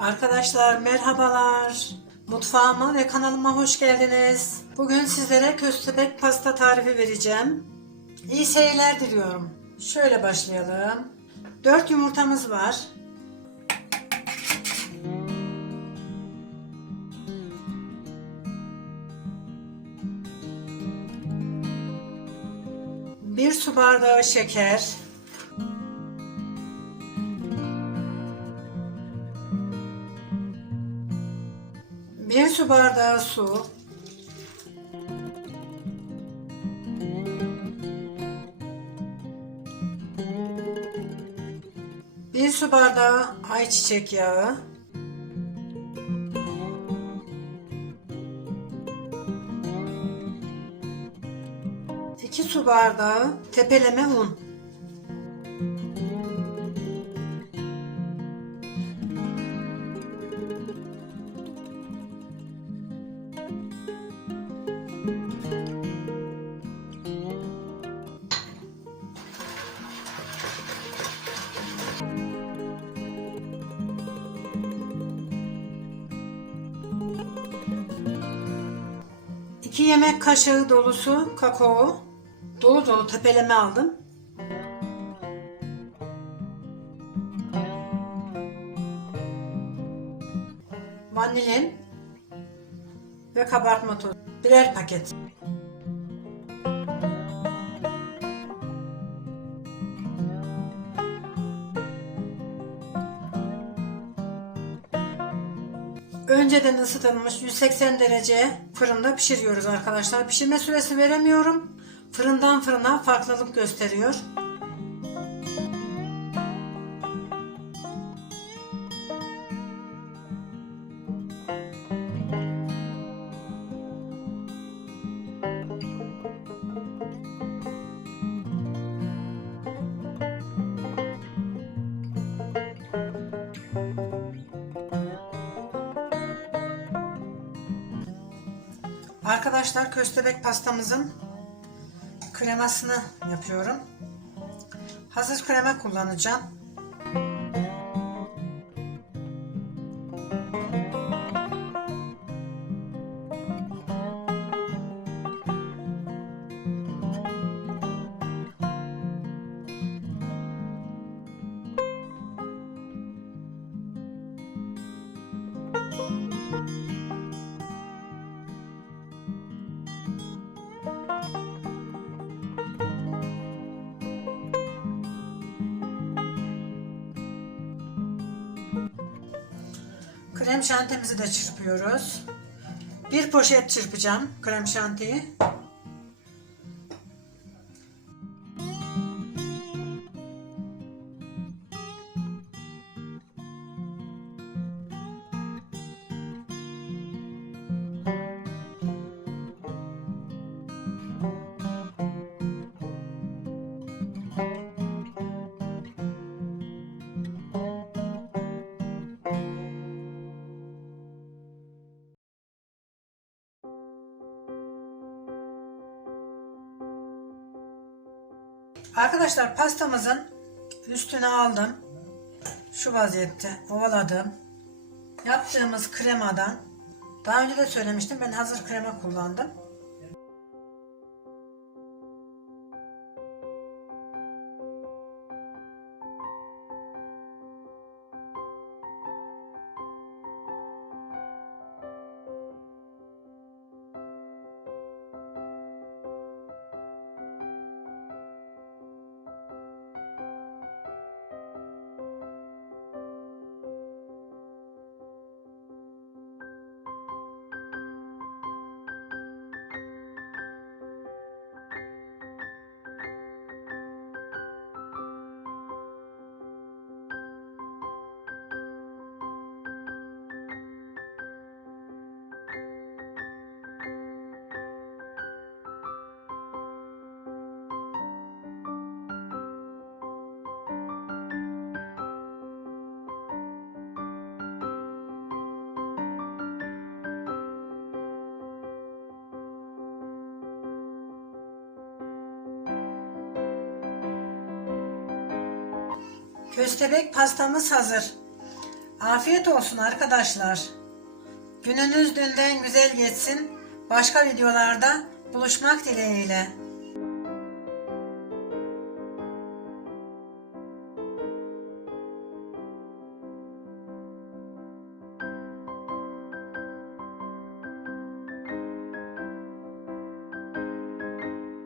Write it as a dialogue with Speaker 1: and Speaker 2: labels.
Speaker 1: Arkadaşlar merhabalar. Mutfağıma ve kanalıma hoş geldiniz. Bugün sizlere köstebek pasta tarifi vereceğim. İyi seyirler diliyorum. Şöyle başlayalım. 4 yumurtamız var. Bir su bardağı şeker. Bir su bardağı su. Bir su bardağı ayçiçek yağı. İki su bardağı tepeleme un. İki yemek kaşığı dolusu kakao. Dolu dolu tepeleme aldım. Vanilin ve kabartma tozu. Birer paket. Önceden ısıtılmış 180 derece fırında pişiriyoruz arkadaşlar. Pişirme süresi veremiyorum. Fırından fırına farklılık gösteriyor. Arkadaşlar köstebek pastamızın kremasını yapıyorum. Hazır krema kullanacağım. Krem şantimizi de çırpıyoruz. Bir poşet çırpacağım krem şantiyi. Arkadaşlar pastamızın üstüne aldım. Şu vaziyette ovaladım. Yaptığımız kremadan daha önce de söylemiştim ben hazır krema kullandım. Köstebek pastamız hazır. Afiyet olsun arkadaşlar. Gününüz dünden güzel geçsin. Başka videolarda buluşmak dileğiyle.